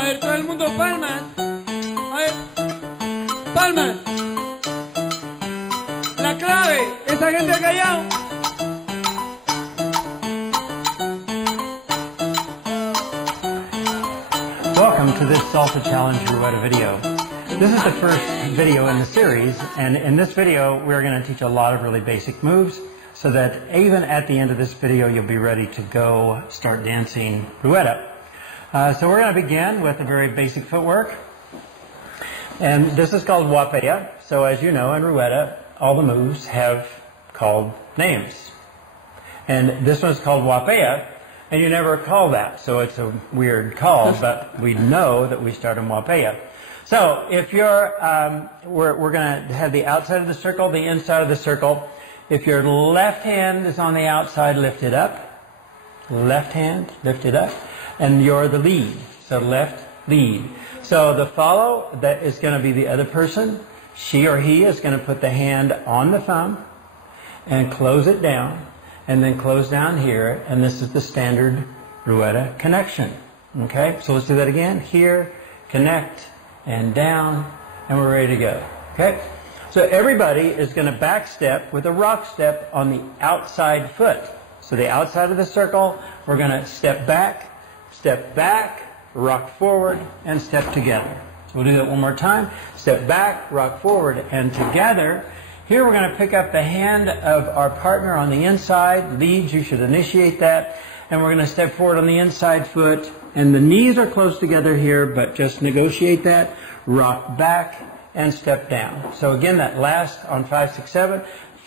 A ver, todo el mundo palmas. A ver, palmas. La clave, esa gente callado. Welcome to this Salsa Challenge Rueda video. This is the first video in the series, and in this video we're going to teach a lot of really basic moves so that even at the end of this video you'll be ready to go start dancing Rueda. So we're going to begin with a very basic footwork, and this is called guapea. So as you know, in Rueda all the moves have called names, and this one's called guapea. And you never call that, so it's a weird call, but we know that we start in guapea. So if you're, we're going to have the outside of the circle, the inside of the circle. If your left hand is on the outside, lift it up. Left hand, lift it up. And you're the lead, so left, lead. So the follow, that is going to be the other person. She or he is going to put the hand on the thumb and close it down. And then close down here, and this is the standard Rueda connection. Okay, so let's do that again. Here, connect, and down, and we're ready to go. Okay, so everybody is going to back step with a rock step on the outside foot. So the outside of the circle, we're going to step back, rock forward, and step together. So we'll do that one more time. Step back, rock forward, and together. Here we're going to pick up the hand of our partner on the inside. Leads, you should initiate that. And we're going to step forward on the inside foot. And the knees are close together here, but just negotiate that. Rock back and step down. So again, that last on 5, 6, 7.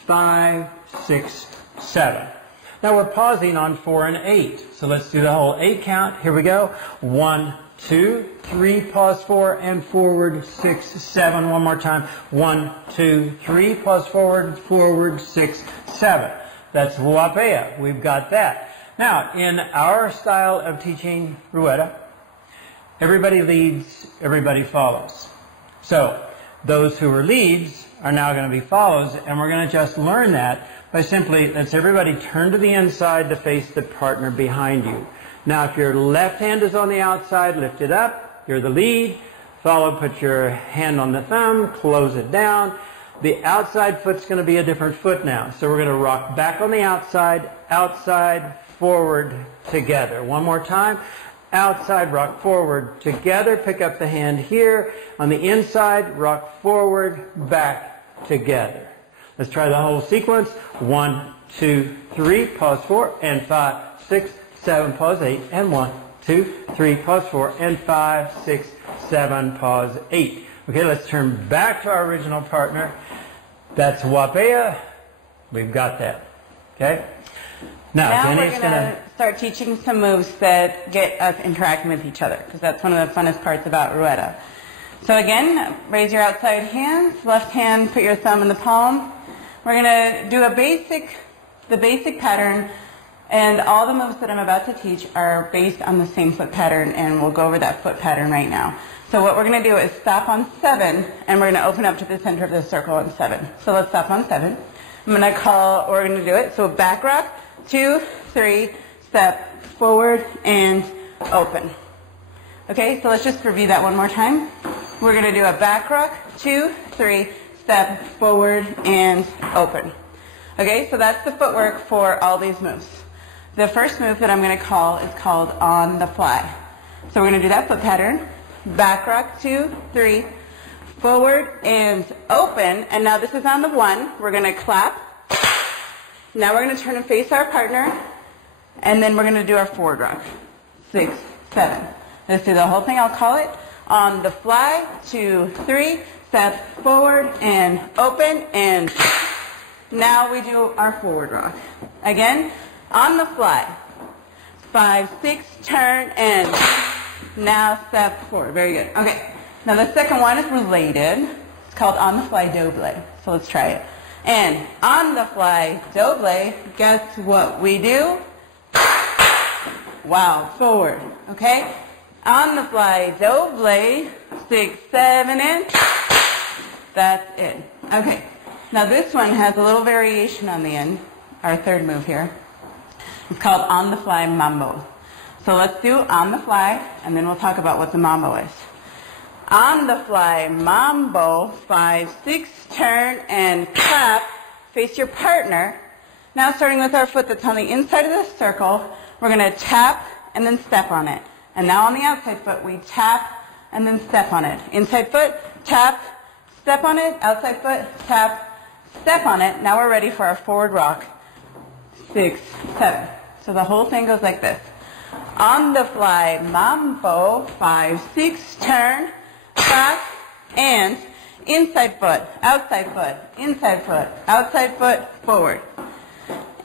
5, 6, 7. Now we're pausing on 4 and 8. So let's do the whole 8 count. Here we go. 1, 2, 3, pause 4, and forward, 6, 7. One more time. 1, 2, 3, pause forward, 6, 7. That's guapea. We've got that. Now, in our style of teaching Rueda, everybody leads, everybody follows. So, those who are leads are now going to be follows, and we're going to just learn that by simply, let's everybody turn to the inside to face the partner behind you. Now, if your left hand is on the outside, lift it up. You're the lead. Follow, put your hand on the thumb, close it down. The outside foot's going to be a different foot now. So we're going to rock back on the outside, forward, together. One more time. Outside, rock forward, together. Pick up the hand here. On the inside, rock forward, back, together. Let's try the whole sequence. 1, 2, 3, pause 4, and 5, 6, 7, pause 8, and 1, 2, 3, pause 4, and 5, 6, 7, pause 8. Okay, let's turn back to our original partner. That's guapea. We've got that. Okay? Now we're going to start teaching some moves that get us interacting with each other, because that's one of the funnest parts about Rueda. So again, raise your outside hands. Left hand, put your thumb in the palm. We're going to do the basic pattern. And all the moves that I'm about to teach are based on the same foot pattern, and we'll go over that foot pattern right now. So what we're going to do is stop on 7, and we're going to open up to the center of the circle on 7. So let's stop on 7. I'm going to call, we're going to do it. So back rock, 2, 3, step forward, and open. Okay, so let's just review that one more time. We're going to do a back rock, 2, 3, step forward, and open. Okay, so that's the footwork for all these moves. The first move that I'm going to call is called on the fly. So we're going to do that foot pattern. Back rock, 2, 3, forward and open. And now this is on the 1. We're going to clap. Now we're going to turn and face our partner. And then we're going to do our forward rock. 6, 7. Let's do the whole thing. I'll call it on the fly, 2, 3, step forward and open. And now we do our forward rock. Again. On the fly. 5, 6, turn, and now step forward. Very good. Okay. Now the second one is related. It's called on the fly double. So let's try it. And on the fly double, guess what we do? Wow, forward. Okay? On the fly double, 6, 7, and that's it. Okay. Now this one has a little variation on the end. Our third move here. It's called on the fly mambo. So let's do on the fly, and then we'll talk about what the mambo is. On the fly, mambo, 5, 6, turn and clap, face your partner. Now starting with our foot that's on the inside of the circle, we're going to tap and then step on it. And now on the outside foot, we tap and then step on it. Inside foot, tap, step on it. Outside foot, tap, step on it. Now we're ready for our forward rock. 6, 7. So the whole thing goes like this. On the fly, mambo, 5, 6, turn, clap, and inside foot, outside foot, inside foot, outside foot, forward.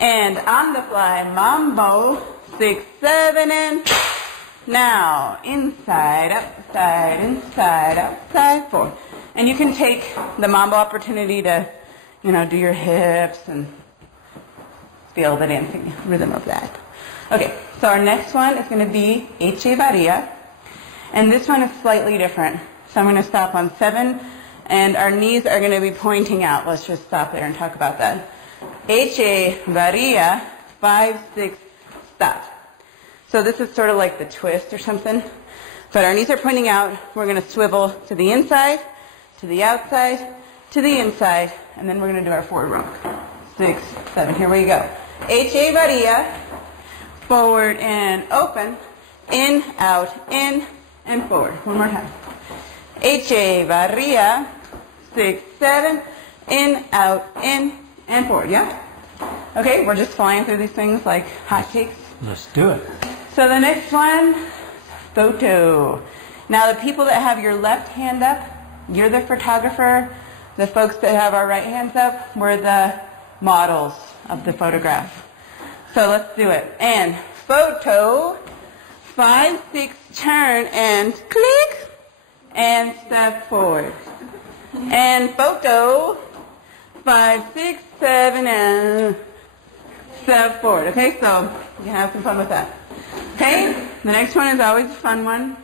And on the fly, mambo, 6, 7, and now inside, outside, inside, outside, forward. And you can take the mambo opportunity to, do your hips and feel the dancing rhythm of that. Okay, so our next one is going to be echevaria. And this one is slightly different. So I'm going to stop on 7, and our knees are going to be pointing out. Let's just stop there and talk about that. Echevaria, 5, 6, stop. So this is sort of like the twist or something. But our knees are pointing out. We're going to swivel to the inside, to the outside, to the inside, and then we're going to do our forward rock. 6, 7. Here we go. Echevaria, forward and open, in, out, in, and forward. One more time. Echevaria, 6, 7, in, out, in, and forward. Yeah? Okay, we're just flying through these things like hotcakes. Let's do it. So the next one, photo. Now the people that have your left hand up, you're the photographer. The folks that have our right hands up, we're the models of the photograph. So let's do it. And photo, 5, 6, turn and click, and step forward. And photo, 5, 6, 7, and step forward. Okay, so you can have some fun with that. Okay, the next one is always a fun one.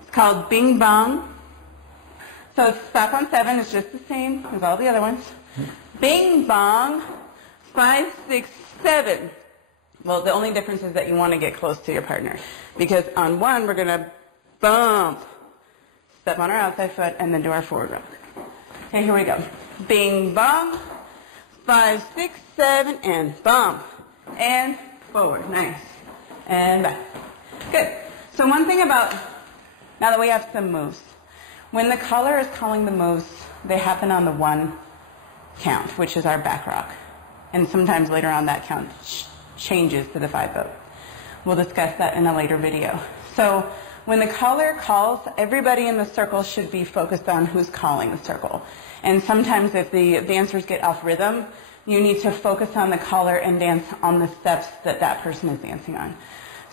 It's called bing bong. So stop on 7 is just the same as all the other ones. Bing bong, 5, 6, 7. Well, the only difference is that you want to get close to your partner. Because on 1, we're going to bump, step on our outside foot, and then do our forward rock. Okay, here we go. Bing bong, 5, 6, 7, and bump. And forward. Nice. And back. Good. So one thing about, now that we have some moves, when the caller is calling the moves, they happen on the 1 count, which is our back rock. And sometimes later on that count changes to the 5 vote. We'll discuss that in a later video. So when the caller calls, everybody in the circle should be focused on who's calling the circle. And sometimes if the dancers get off rhythm, you need to focus on the caller and dance on the steps that that person is dancing on.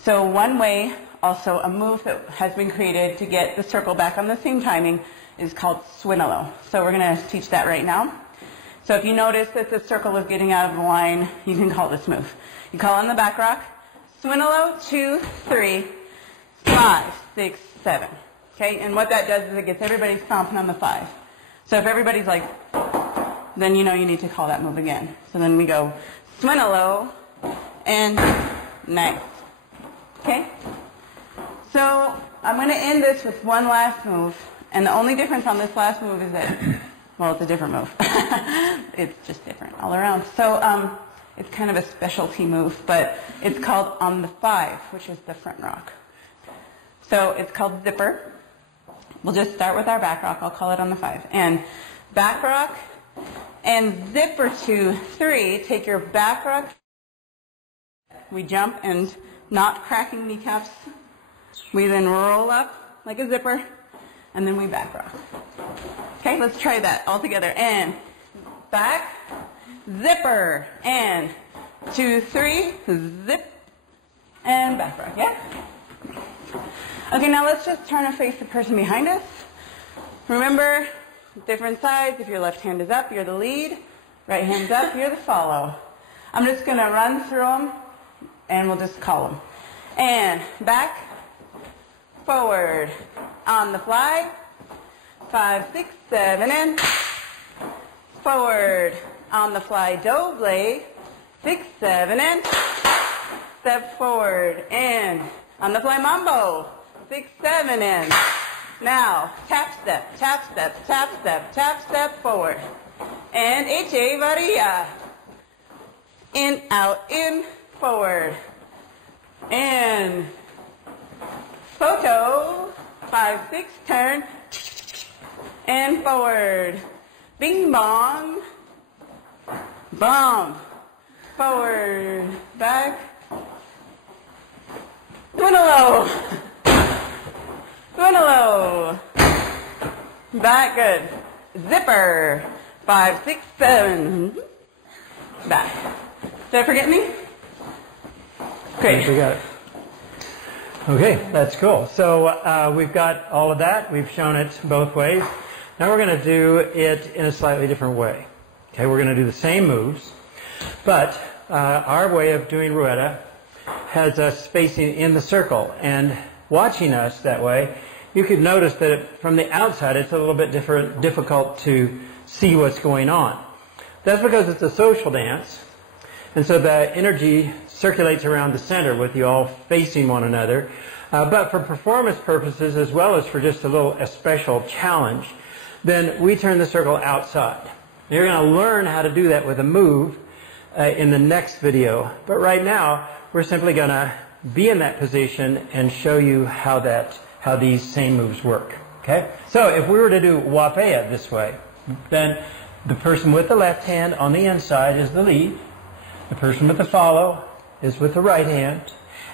So one way, also a move that has been created to get the circle back on the same timing is called suenalo. So we're going to teach that right now. So if you notice that the circle is getting out of the line, you can call this move. You call on the back rock, suenalo, 2, 3, 5, 6, 7. Okay, and what that does is it gets everybody stomping on the 5. So if everybody's like, then you know you need to call that move again. So then we go suenalo and nice. Okay? So I'm going to end this with one last move. And the only difference on this last move is that, well, it's a different move. It's just different all around. So it's kind of a specialty move, but it's called on the 5, which is the front rock. So it's called zipper. We'll just start with our back rock. I'll call it on the 5. And back rock and zipper 2, 3. Take your back rock. We jump and not cracking kneecaps. We then roll up like a zipper, and then we back rock. Okay, let's try that all together. And back, zipper, and 2, 3, zip, and back rock. Yeah? Okay, now let's just turn and face the person behind us. Remember, different sides. If your left hand is up, you're the lead. Right hand's up, you're the follow. I'm just going to run through them, and we'll just call them. And back, forward, on the fly, 5, 6, 7, and forward, on the fly, doble, 6, 7, and step forward, and On the fly mambo. 6, 7, and now tap step, tap step, tap step, tap step forward. And echevaria. In, out, in, forward. And foto. 5, 6, turn. And forward. Bing bong. Bomb. Forward. Back. Suenalo. Suenalo. Back, good. Zipper. 5, 6, 7. Back. Did I forget me? Great. You got it. Okay, that's cool. So we've got all of that. We've shown it both ways. Now we're going to do it in a slightly different way. Okay, we're going to do the same moves, but our way of doing Rueda has us facing in the circle. And watching us that way, you could notice that from the outside it's a little bit difficult to see what's going on. That's because it's a social dance, and so the energy circulates around the center with you all facing one another. But for performance purposes, as well as for just a special challenge, then we turn the circle outside. You're going to learn how to do that with a move in the next video. But right now, we're simply going to be in that position and show you how these same moves work. Okay? So if we were to do guapea this way, then the person with the left hand on the inside is the lead. The person with the follow is with the right hand.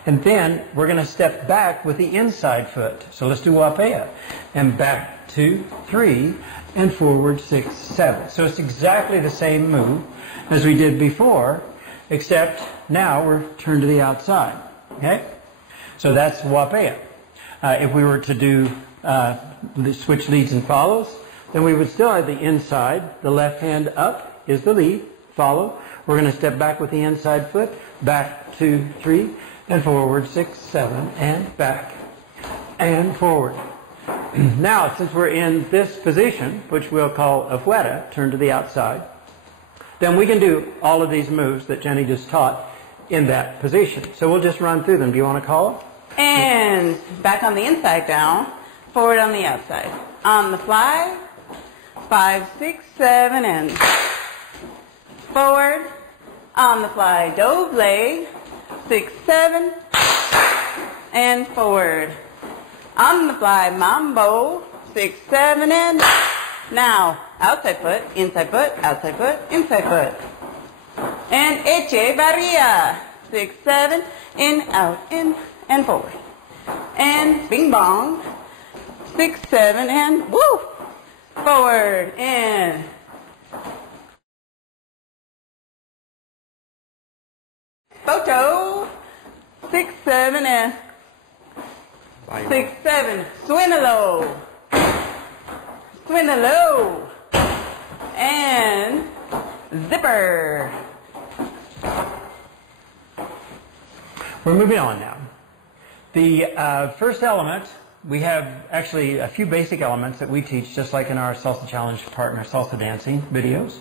And then we're going to step back with the inside foot. So let's do guapea. And back, 2, 3, and forward, 6, 7. So it's exactly the same move as we did before, except now we're turned to the outside. Okay? So that's guapea. If we were to do switch leads and follows, then we would still have the inside. The left hand up is the lead, follow. We're going to step back with the inside foot, back, 2, 3, and forward, 6, 7, and back, and forward. Now, since we're in this position, which we'll call AFUERA, turn to the outside, then we can do all of these moves that Jenny just taught in that position. So we'll just run through them. Do you want to call them? And back on the inside down, forward on the outside. On the fly, 5, 6, 7, and forward. On the fly, doble, 6, 7, and forward. On the fly, mambo, 6, 7, and now outside foot, inside foot, outside foot, inside foot. And echevaria, 6, 7, in, out, in, and forward. And bing bong, 6, 7, and woo, forward, and foto, 6, 7, and 6, 7, suenalo, suenalo, and zipper. We're moving on now. The first element, we have actually a few basic elements that we teach, just like in our Salsa Challenge partner salsa dancing videos.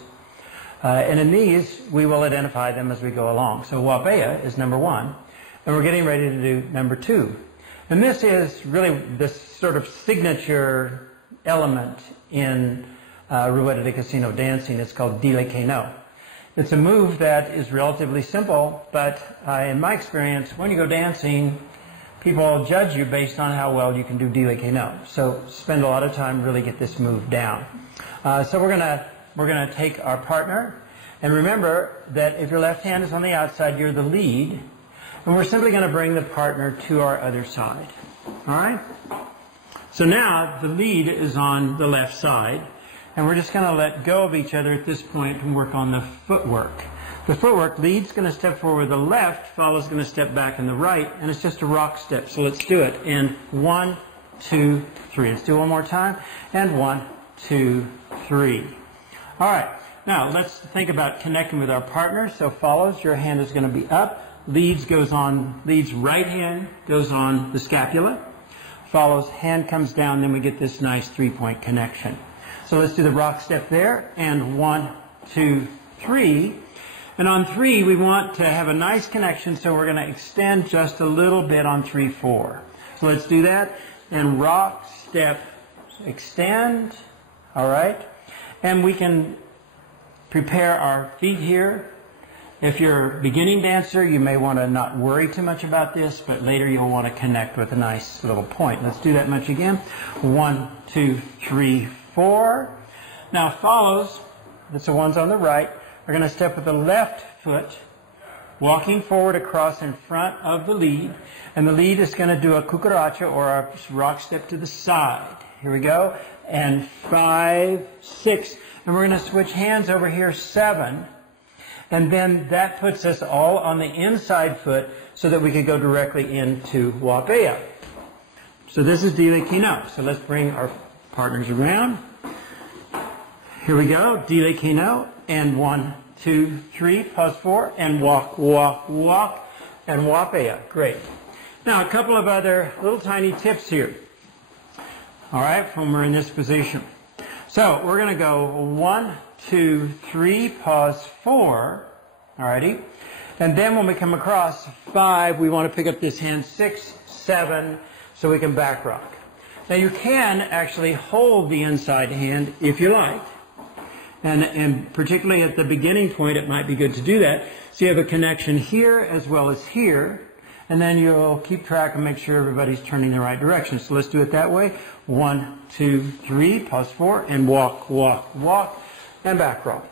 And in these, we will identify them as we go along. So guapea is number 1, and we're getting ready to do number 2. And this is really this sort of signature element in Rueda de Casino dancing. It's called DILE. It's a move that is relatively simple, but in my experience, when you go dancing, people judge you based on how well you can do DILE. So spend a lot of time really get this move down. So we're going to take our partner, and remember that if your left hand is on the outside, you're the lead, and we're simply going to bring the partner to our other side. All right? So now the lead is on the left side, and we're just going to let go of each other at this point and work on the footwork. The footwork, lead's going to step forward the left, follow's going to step back in the right, and it's just a rock step. So let's do it in 1, 2, 3. Let's do it one more time, and 1, 2, 3. All right, now let's think about connecting with our partner. So follows, your hand is going to be up. Leads right hand goes on the scapula. Follows, hand comes down, then we get this nice 3-point connection. So let's do the rock step there, and 1, 2, 3. And on 3, we want to have a nice connection, so we're going to extend just a little bit on 3-4. So let's do that. And rock, step, extend. All right. And we can prepare our feet here. If you're a beginning dancer, you may want to not worry too much about this, but later you'll want to connect with a nice little point. Let's do that much again. 1, 2, 3, 4. Now follows, that's the ones on the right, are going to step with the left foot, walking forward across in front of the lead, and the lead is going to do a cucaracha or a rock step to the side. Here we go. And 5, 6, and we're going to switch hands over here, 7. And then that puts us all on the inside foot so that we could go directly into guapea. So this is DILE Kino. So let's bring our partners around. Here we go. DILE Kino. And 1, 2, 3. Pause 4. And walk, walk, walk. And guapea. Great. Now a couple of other little tiny tips here. All right, when we're in this position. So we're going to go 1, 2, 3, pause 4, alrighty, and then when we come across 5, we want to pick up this hand 6, 7, so we can back rock. Now you can actually hold the inside hand if you like, and particularly at the beginning point it might be good to do that, so you have a connection here as well as here, and then you'll keep track and make sure everybody's turning the right direction. So let's do it that way. 1, 2, 3, pause 4, and walk, walk, walk. And back rock.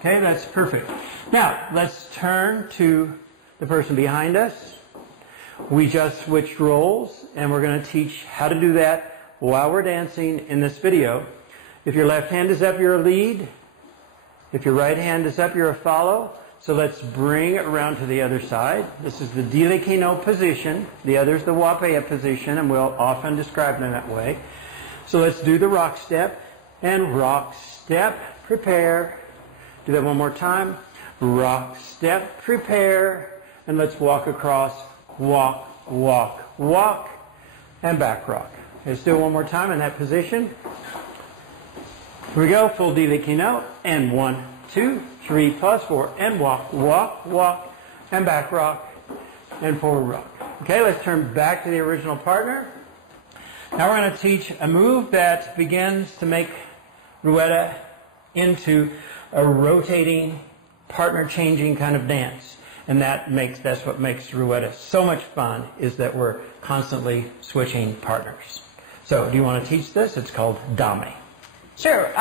Okay, that's perfect. Now, let's turn to the person behind us. We just switched roles, and we're going to teach how to do that while we're dancing in this video. If your left hand is up, you're a lead. If your right hand is up, you're a follow. So let's bring it around to the other side. This is the DILE Kino position. The other is the guapea position, and we'll often describe them that way. So let's do the rock step, and rock step. Prepare. Do that one more time. Rock, step, prepare. And let's walk across. Walk, walk, walk. And back rock. Let's do it one more time in that position. Here we go. Full DILE Kino. And 1, 2, 3, pause 4. And walk, walk, walk. And back rock. And forward rock. Okay, let's turn back to the original partner. Now we're going to teach a move that begins to make Rueda into a rotating, partner-changing kind of dance. And that's what makes Rueda so much fun, is that we're constantly switching partners. So, do you want to teach this? It's called dame. Sure.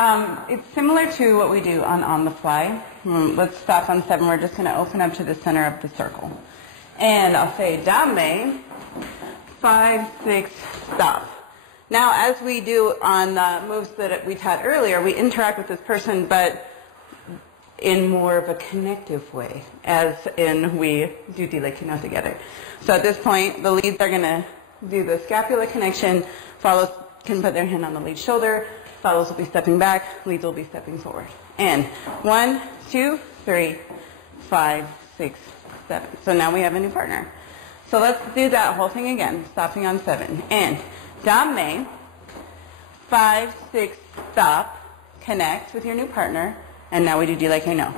It's similar to what we do on the fly. Let's stop on 7. We're just going to open up to the center of the circle. And I'll say dame, 5, 6, stop. Now, as we do on the moves that we taught earlier, we interact with this person, but in more of a connective way, as in we do DILE Kino together. So at this point, the leads are going to do the scapula connection. Follows can put their hand on the lead shoulder. Follows will be stepping back. Leads will be stepping forward. And 1, 2, 3, 5, 6, 7. So now we have a new partner. So let's do that whole thing again, stopping on 7. And dame, 5, 6, stop, connect with your new partner, and now we do DILE Kino.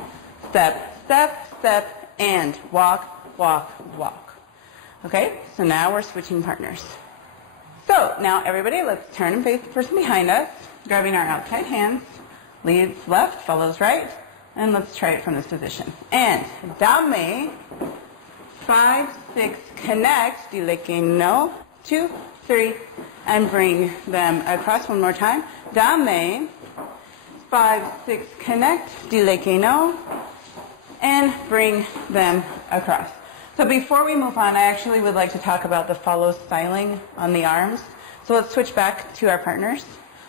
Step, step, step, and walk, walk, walk. Okay, so now we're switching partners. So now everybody, let's turn and face the person behind us, grabbing our outside hands, leads left, follows right, and let's try it from this position. And dame, 5, 6, connect, DILE Kino, 2, 3, and bring them across one more time. Dame, 5, 6, connect, DILE Kino, and bring them across. So before we move on, I actually would like to talk about the follow styling on the arms. So let's switch back to our partners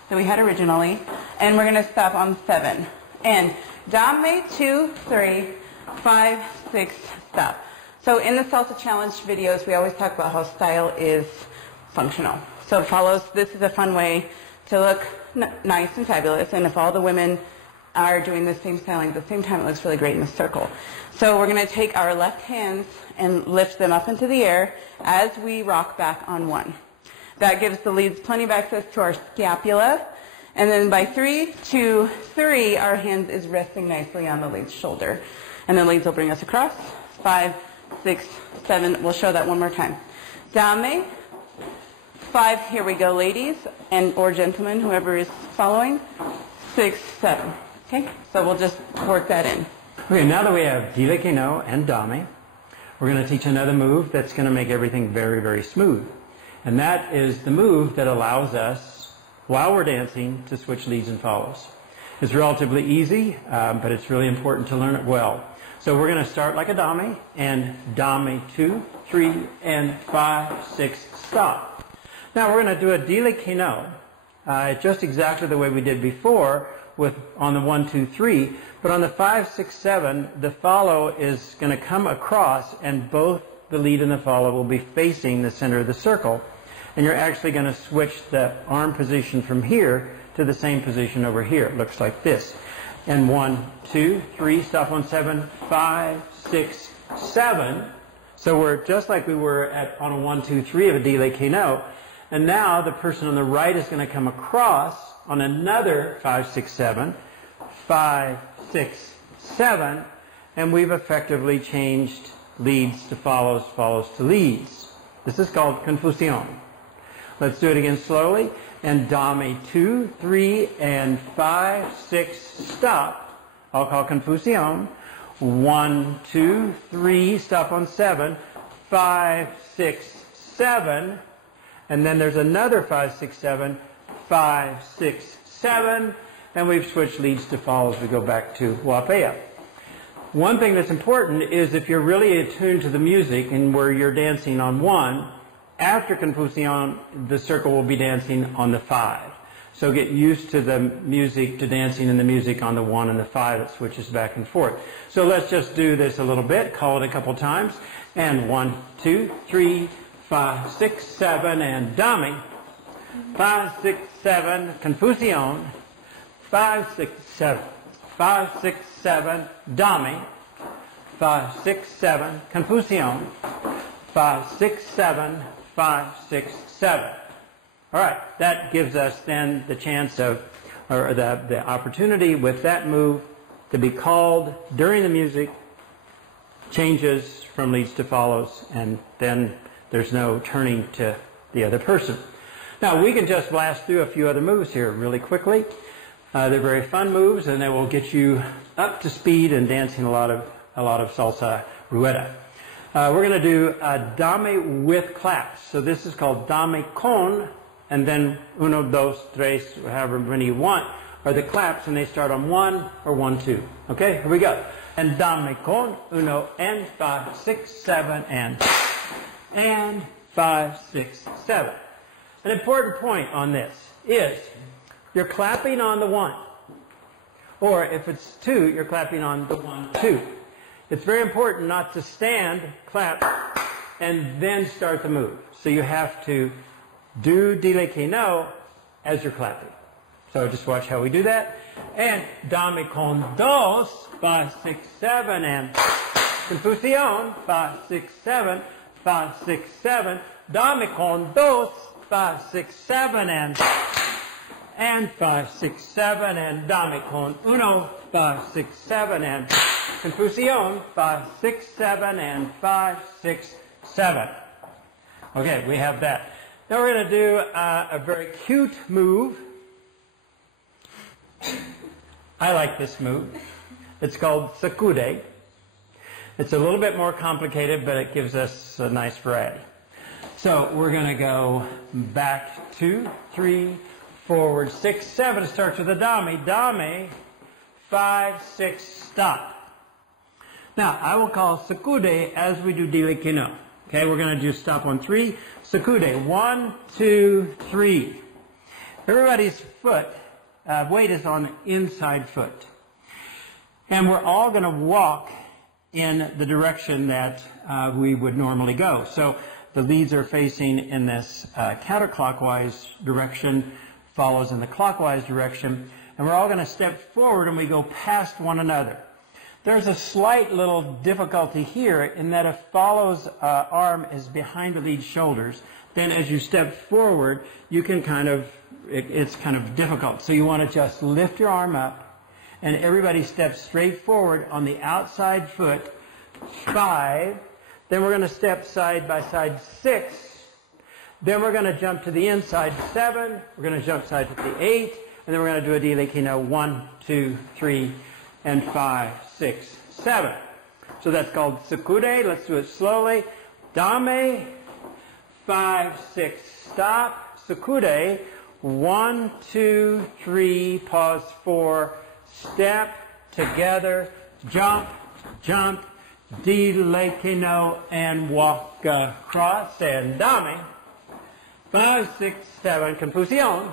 that we had originally, and we're going to stop on 7. And dame, 2, 3, 5, 6, stop. So in the Salsa Challenge videos, we always talk about how style is functional. So it follows, this is a fun way to look nice and fabulous, and if all the women are doing the same styling at the same time, it looks really great in a circle. So we're going to take our left hands and lift them up into the air as we rock back on 1. That gives the leads plenty of access to our scapula, and then by 3, 2, 3, our hand is resting nicely on the lead's shoulder. And the leads will bring us across. 5, 6, 7. We'll show that one more time. Dame. 5, here we go, ladies, and or gentlemen, whoever is following. 6, 7. Okay, so we'll just work that in. Okay, now that we have DILE que no and dame, we're going to teach another move that's going to make everything very, very smooth. And that is the move that allows us, while we're dancing, to switch leads and follows. It's relatively easy, but it's really important to learn it well. So we're going to start like a dame, and dame 2, 3, and 5, 6, stop. Now we're going to do a DILE que no, just exactly the way we did before with on the 1, 2, 3, but on the 5, 6, 7, the follow is going to come across, and both the lead and the follow will be facing the center of the circle, and you're actually going to switch the arm position from here to the same position over here. It looks like this. And 1, 2, 3, stop on 7, 5, 6, 7. So we're just like we were on a 1, 2, 3 of a DILE que no. And now the person on the right is going to come across on another 5, 6, 7, 5, 6, 7, and we've effectively changed leads to follows, follows to leads. This is called confusión. Let's do it again slowly. And dame 2, 3, and 5, 6, stop. I'll call confusión. 1, 2, 3, stop on 7, 5, 6, 7, and then there's another 5, 6, 7, 5, 6, 7, and we've switched leads to follows. We go back to guapea. One thing that's important is if you're really attuned to the music and where you're dancing on 1, after confusión, the circle will be dancing on the 5. So get used to the music, to dancing in the music on the 1 and the 5 that switches back and forth. So let's just do this a little bit, call it a couple times, and 1, 2, 3, 5, 6, 7, and dame. 5, 6, 7, confusión. 5, 6, 7. 5, 6, 7, dame. 5, 6, 7, confusión. 5, 6, 7, 5, 6, 7. All right, that gives us then the chance of, or the opportunity with that move to be called during the music, changes from leads to follows, and then there's no turning to the other person. Now we can just blast through a few other moves here really quickly. They're very fun moves, and they will get you up to speed and dancing a lot of salsa rueda. We're going to do a dame with claps. So this is called dame con, and then uno, dos, tres, however many you want, are the claps, and they start on 1 or 1, 2. Okay, here we go. And dame con, uno, and 5, 6, 7, and 5, 6, 7. An important point on this is you're clapping on the 1. Or if it's 2, you're clapping on the 1, 2. It's very important not to stand, clap, and then start the move. So you have to do DILE que no as you're clapping. So just watch how we do that. And dame con dos, 5, 6, 7, and confusión, 5, 6, 7, 5, 6, 7, dame con dos, 5, 6, 7, and 5, 6, 7, and dame con uno, 5, 6, 7, and confusión, 5, 6, 7, and 5, 6, 7. Okay, we have that. Now we're going to do a very cute move. I like this move. It's called secude. It's a little bit more complicated, but it gives us a nice variety. So we're going to go back 2, 3, forward 6, 7. Starts with a dame. Dame, 5, 6, stop. Now I will call secude as we do DILE que no. Okay, we're going to do stop on 3. Secude, 1, 2, 3. Everybody's weight is on the inside foot. And we're all going to walk in the direction that we would normally go. So the leads are facing in this counterclockwise direction, follows in the clockwise direction, and we're all going to step forward and we go past one another. There's a slight little difficulty here in that if follow's arm is behind the lead's shoulders, then as you step forward, you can it's kind of difficult. So you want to just lift your arm up and everybody steps straight forward on the outside foot, 5. Then we're going to step side by side, 6. Then we're going to jump to the inside, 7. We're going to jump side to the 8. And then we're going to do a DILE kino, 1, 2, 3, and 5, 6, 7. So that's called secude. Let's do it slowly. Dame, 5, 6, stop. Secude, 1, 2, 3, pause, 4, step, together, jump, jump, DILE kino, and walk across, and dame, 5, 6, 7, confusión,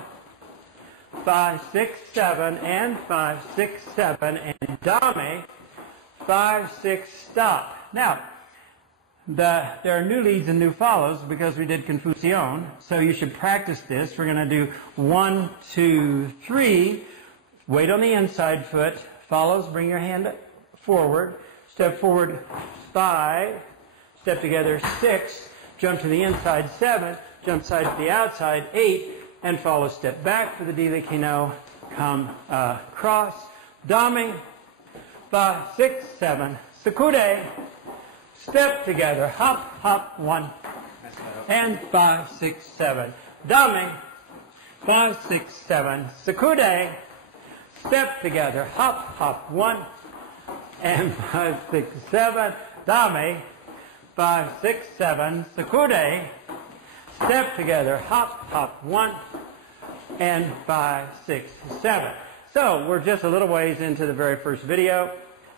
5, 6, 7, and 5, 6, 7, and dame, 5, 6, stop. Now, there are new leads and new follows because we did confusión, so you should practice this. We're going to do 1, 2, 3, weight on the inside foot, follows, bring your hand forward, step forward, 5, step together, 6, jump to the inside, 7, jump side to the outside, 8, and follow, step back for the DILE kino, come across, dame, 5, 6, 7, secude, step together, hop, hop, 1, and 5, 6, 7, dame, 5, 6, 7, secude, step together, hop, hop, 1, and 5, 6, 7, dame, 5, 6, 7, secude, step together, hop, hop, 1, and 5, 6, 7. So we're just a little ways into the very first video,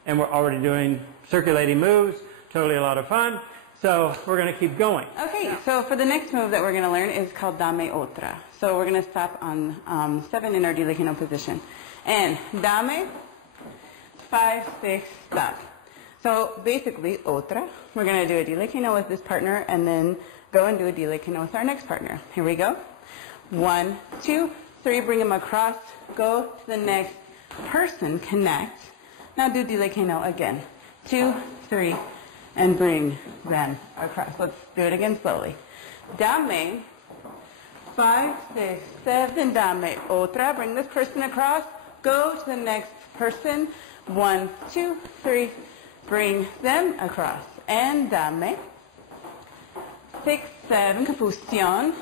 and we're already doing circulating moves. Totally a lot of fun. So we're going to keep going. Okay, so for the next move that we're going to learn is called dame otra. So we're going to stop on 7 in our DILE kino position. And dame, 5, 6, stop. So basically, otra, we're going to do a DILE kino with this partner and then go and do a DILE kino with our next partner. Here we go. 1, 2, 3, bring them across, go to the next person, connect. Now do DILE kino again. 2, 3, and bring them across. Let's do it again slowly. Dame, 5, 6, 7, dame otra, bring this person across, go to the next person. 1, 2, 3, bring them across. And dame, 6, 7, confusión,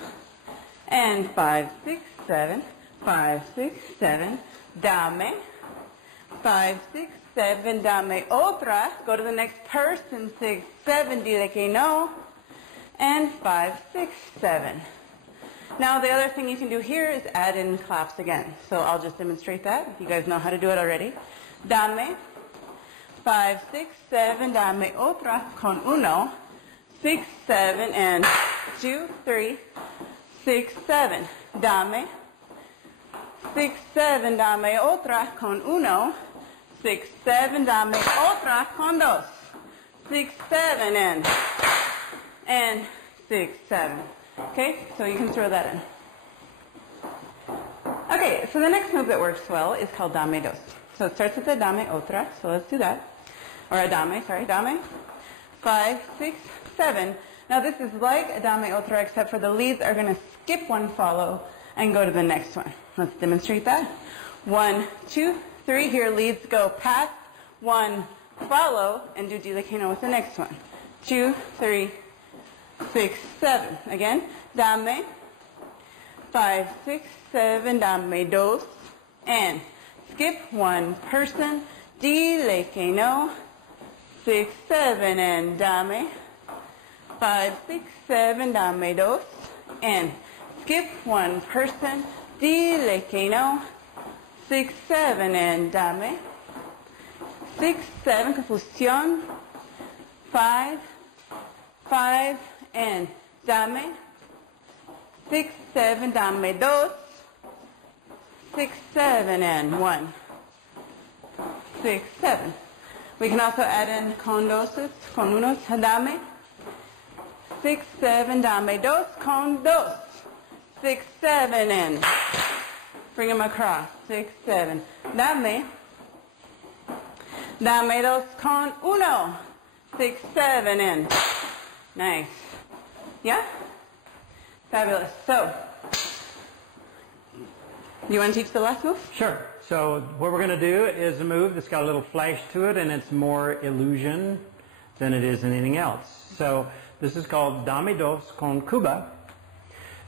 and 5, 6, 7, 5, 6, 7, dame, 5, 6, 7, dame otra, go to the next person, 6, 7, DILE kino, and 5, 6, 7. Now the other thing you can do here is add in claps again. So I'll just demonstrate that. You guys know how to do it already. Dame, 5, 6, 7, dame otra, con 1, 6, 7, and 2, 3, 6, 7. Dame, 6, 7, dame otra, con 1, 6, 7, dame otra, con 2, 6, 7, and 6, 7. Okay, so you can throw that in. Okay, so the next move that works well is called dame dos. So it starts with the dame otra, so let's do that. Or a dame, sorry, dame. 5, 6, 7. Now this is like a dame otra except for the leads are going to skip one follow and go to the next one. Let's demonstrate that. 1, 2, 3. Here leads go past 1, follow, and do DILE kino with the next one. 2, 3, 6, 7. Again, dame, 5, 6, 7, dame dos, and skip one person, DILE kino, 6, 7, and dame, 5, 6, 7, dame dos, and skip one person, DILE kino, 6, 7, and dame, 6, 7, confusión, 5, 5, and dame, 6, 7, dame dos, 6, 7, and 1, 6, 7. We can also add in con doses, con unos, dame, 6, 7, dame dos, con dos, 6, 7, and bring them across, 6, 7. Dame dos con 1, 6, 7, and nice. Yeah? Fabulous. So, Do you want to teach the last move? Sure. So what we're going to do is a move that's got a little flash to it, and it's more illusion than it is anything else. So this is called Dame dos con cuba,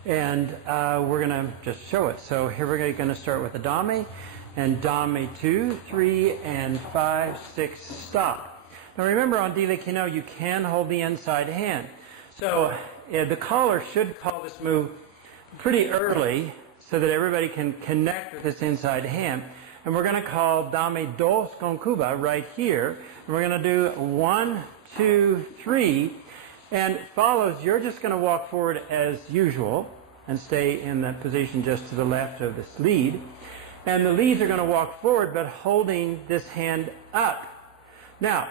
and we're going to just show it. So here we're going to start with a dame, and dame 2, 3, and 5, 6, stop. Now remember, on DILE Kino, you can hold the inside hand. So the caller should call this move pretty early, so that everybody can connect with this inside hand. And we're going to call Dame dos con cuba right here. And we're going to do 1, 2, 3. And follows, you're just going to walk forward as usual and stay in the position just to the left of this lead. And the leads are going to walk forward, but holding this hand up. Now,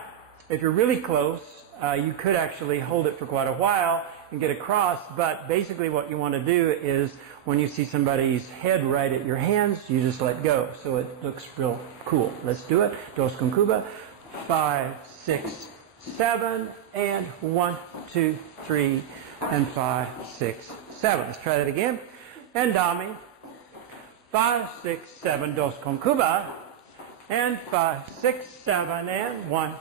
if you're really close, you could actually hold it for quite a while and get across, but basically what you want to do is when you see somebody's head right at your hands, you just let go. So it looks real cool. Let's do it. Dos con cuba. 5, 6, 7, and 1, 2, 3, and 5, 6, 7. Let's try that again. And dame. 5, 6, 7, dos con cuba. And 5, 6, 7, and 1.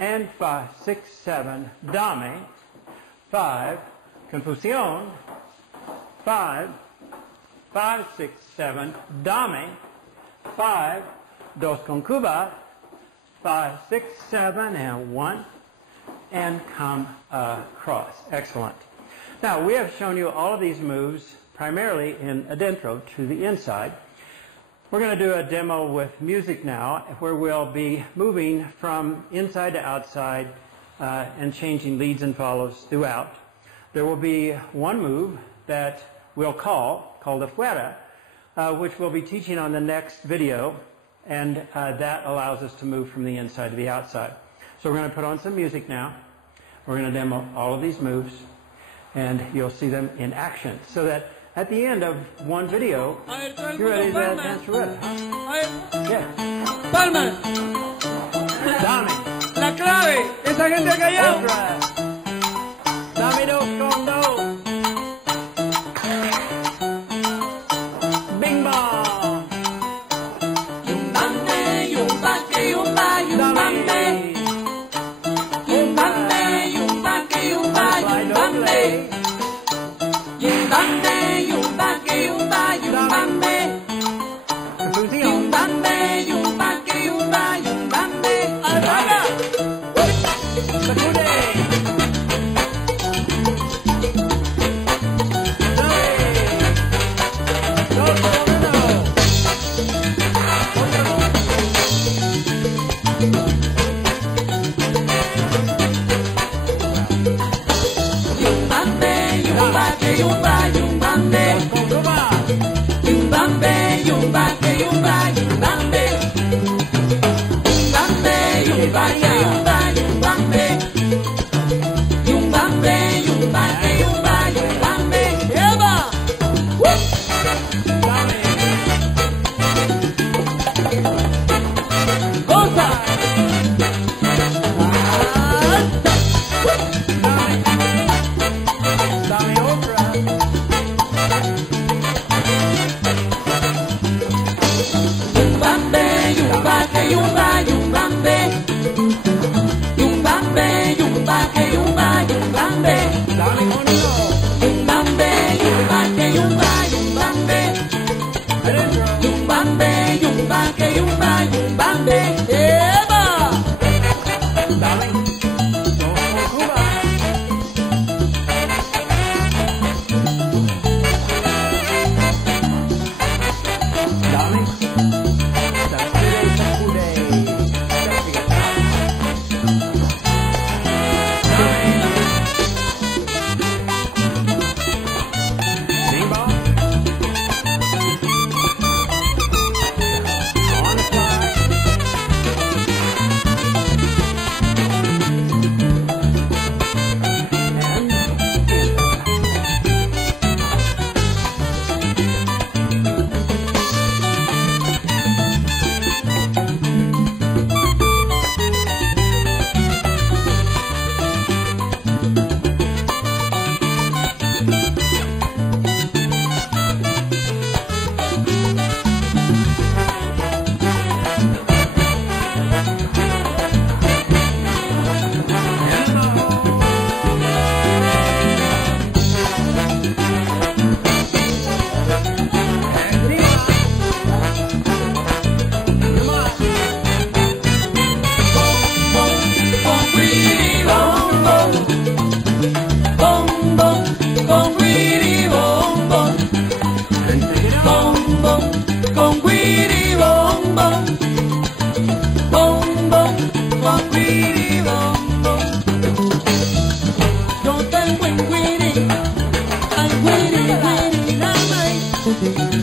And 5, 6, 7, dame. 5, confusión. 5, 5, 6, 7, dame. 5, dos con cuba. 5, 6, 7, and 1, and come across. Excellent. Now, we have shown you all of these moves primarily in adentro, to the inside. We're going to do a demo with music now, where we'll be moving from inside to outside and changing leads and follows throughout. There will be one move that we'll called AFUERA, which we'll be teaching on the next video. And that allows us to move from the inside to the outside. So we're going to put on some music now. We're going to demo all of these moves, and you'll see them in action. So that at the end of one video, you're ready to dance Rueda. Yes. Palmas. Dame. La clave. Esa gente callada. Otra. Dame dos con dos. Bing bong.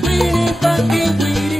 Weedy, fucking weedy.